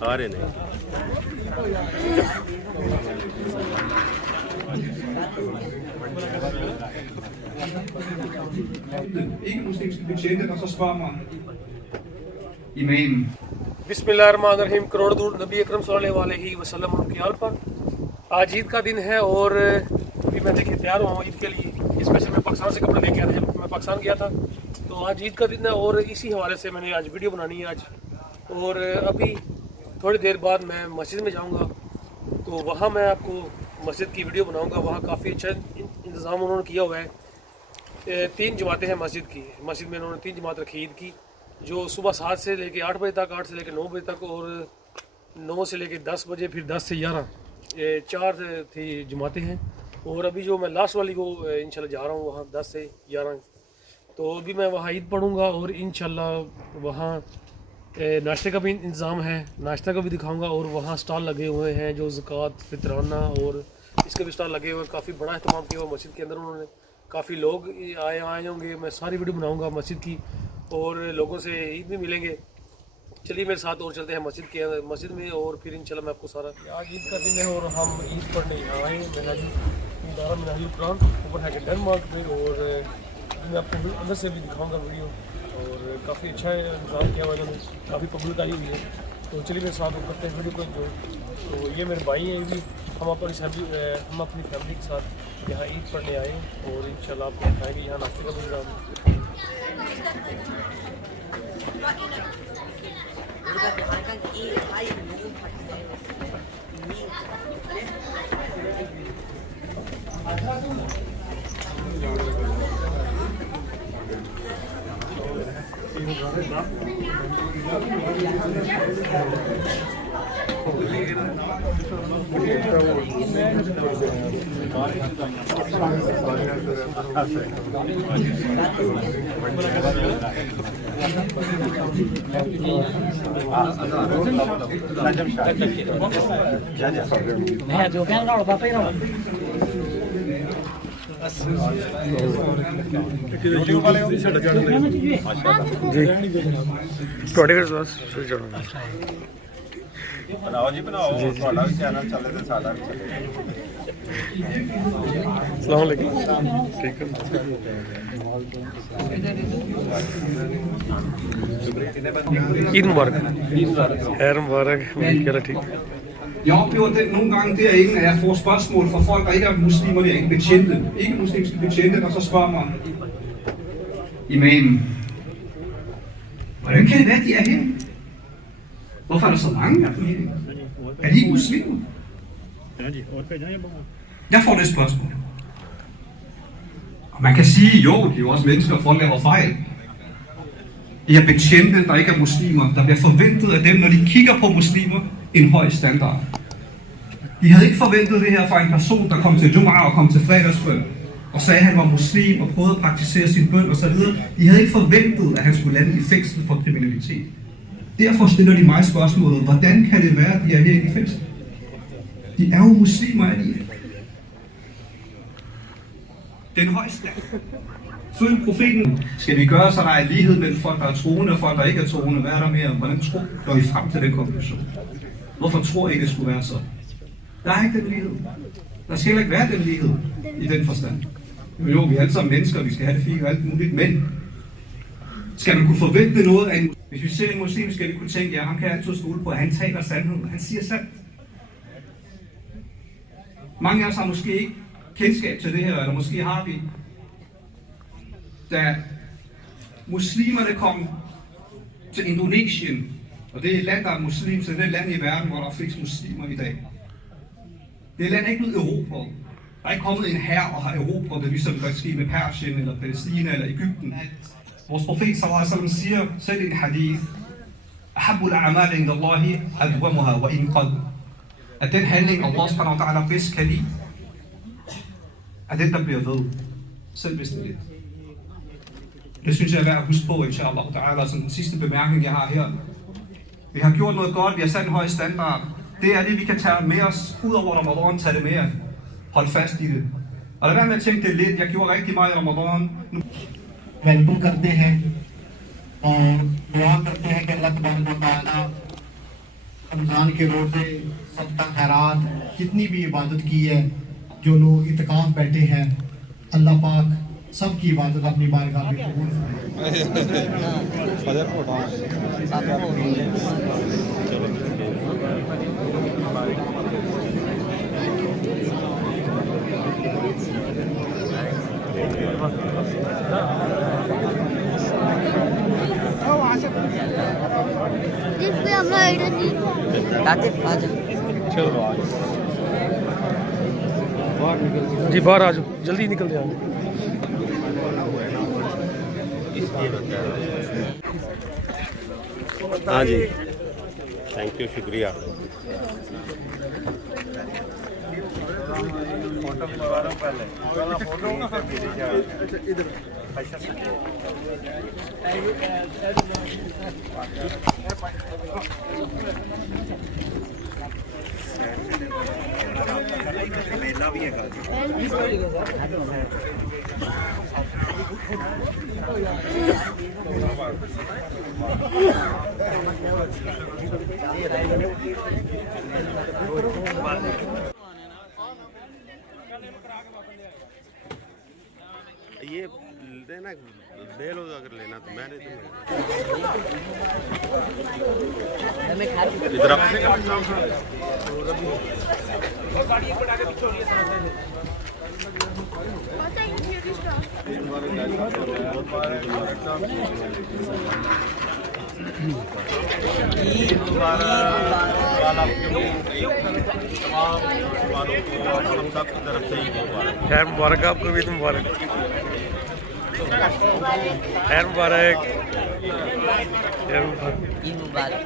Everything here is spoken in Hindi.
सारे नहीं ikke-muslimske betjente, der så spørger mig, imamen. बिस्मिल्लाहिर्रहमानिर्रहीम। करोड़ दूर नबी अकरम सल्लल्लाहु अलैहि वसल्लम के आल पर आज ईद का दिन है और अभी मैं देखिए तैयार हुआ हूँ ईद के लिए। स्पेशल मैं पाकिस्तान से कपड़े लेके आया था, मैं पाकिस्तान गया था तो आज ईद का दिन है और इसी हवाले से मैंने आज वीडियो बनानी है आज। और अभी थोड़ी देर बाद मैं मस्जिद में जाऊँगा तो वहाँ मैं आपको मस्जिद की वीडियो बनाऊँगा। वहाँ काफ़ी अच्छा इंतज़ाम उन्होंने किया हुआ है। 3 जमातें हैं मस्जिद की। मस्जिद में उन्होंने 3 जमात रखी ईद की, जो सुबह 7 से लेके 8 बजे तक, 8 से लेके 9 बजे तक और 9 से लेके 10 बजे, फिर 10 से 11, ये 4 थी जमातें हैं। और अभी जो मैं लास्ट वाली को इंशाल्लाह जा रहा हूँ वहाँ 10 से 11, तो अभी मैं वहाँ ईद पढ़ूँगा और इंशाल्लाह वहाँ नाश्ते का भी इंतज़ाम है, नाश्ता का भी दिखाऊँगा। और वहाँ स्टॉल लगे हुए हैं जो ज़कात, फितराना और इसके भी स्टॉल लगे हुए हैं। काफ़ी बड़ा अहतमाम किया हुआ मस्जिद के अंदर उन्होंने, काफ़ी लोग आए होंगे। मैं सारी वीडियो बनाऊँगा मस्जिद की और लोगों से ईद भी मिलेंगे। चलिए मेरे साथ और चलते हैं मस्जिद में और फिर इंशाल्लाह मैं आपको सारा। आज ईद का दिन है और हम ईद पढ़ने यहाँ आए हैं मिनाजुल कुरान ऊपर है डेनमार्क में। और मैं आपको अंदर से भी दिखाऊंगा वीडियो और काफ़ी अच्छा है इंतजाम किया हुआ है, काफ़ी पब्लिक आई हुई है। तो चलिए मेरे साथ करते हैं वीडियो को एंजॉय। तो ये मेरे भाई हैं, भी हम अपनी फैमिली के साथ यहाँ ईद पढ़ने आए हैं और इंशाल्लाह आपको दिखाएंगे यहाँ नाश्ते का भी इंतजाम। बनाओ जी बनाओ, थोड़ा भी चैनल चले तो सादा भी चले। अस्सलाम वालेकुम। ठीक है, ईद मुबारक। खैर मुबारक। ठीक। Jeg oplever det nogle gange derinde, at jeg får spørgsmål fra folk, der ikke er muslimer, der ikke betjente, ikke muslimske betjente, der så spørger mig, imamen, hvordan kan det være, de er her? Hvorfor er der så mange af dem her? Er de ikke muslimer? Jeg får det spørgsmål. Og man kan sige, jo, de er jo også mennesker, folk laver fejl. De er betjente, der ikke er muslimer. Der bliver forventet af dem, når de kigger på muslimer, en høj standard. De havde ikke forventet det her fra en person, der kom til Jum'ah og kom til fredagsbøn og sagde, at han var muslim og prøvede at praktisere sin bøn osv. De havde ikke forventet, at han skulle lande i fængsel for kriminalitet. Derfor stiller de mig spørgsmålet, hvordan kan det være, at de er her i fængsel? De er jo muslimer, er de ikke? Den højeste. Følg profeten. Skal vi gøre, så der er lighed mellem folk, der er troende og folk, der ikke er troende? Hvad er der mere? Hvordan går I frem til den konklusion? Hvorfor tror I ikke, det skulle være så? Der er ikke den lighed. Der skal heller ikke være den lighed i den forstand. Jo, vi er alle sammen mennesker, vi skal have det fint og alt muligt, men skal man kunne forvente noget af en... Hvis vi ser en muslim, skal vi kunne tænke, ja, ham kan jeg altid stole på, at han taler sandhed. Han siger sandt. Mange af os har måske ikke kendskab til det her, eller måske har vi. Da muslimerne kom til Indonesien, og det er et land, der er muslim, så det er et land i verden, hvor der er flest muslimer i dag. Det land er ikke blevet erobret. Der er ikke kommet en hær og har erobret det, ligesom der sker med Persien, eller Palæstina, eller Egypten. Vores profet sallallahu alaihi wasallam siger selv i en hadith, Ahabbul a'mal inda Allahi adwamuha wa in qad. At den handling, Allah subhanahu wa ta'ala bedst kan lide, er den, der bliver ved, selv hvis det er lidt. Det synes jeg er værd at huske på, inshallah ta'ala, som den sidste bemærkning, jeg har her. Vi har gjort noget godt, vi har sat en høj standard. Det er det, vi kan tage med os, ud over Ramadan, tage det med os. Hold fast i det. Og lad være med at tænke det lidt. Jeg gjorde rigtig meget i Ramadan. Welcome करते हैं और दुआ करते हैं कि अल्लाह तबारक व तआला रमज़ान के रोज़े, सदका खैरात, जितनी भी इबादत की है, जो लोग इत्काफ बैठे हैं, अल्लाह पाक सबकी इबादत अपनी बारगाह में कबूल जी बाहर आ जाओ, जल्दी निकल जाओ। हाँ जी, थैंक यू, शुक्रिया। मेला भी है। ये लेना ले लो, अगर लेना तो मैंने खैर मुबारक, आपको भी मुबारक, खैर मुबारक, खैर मुबारक।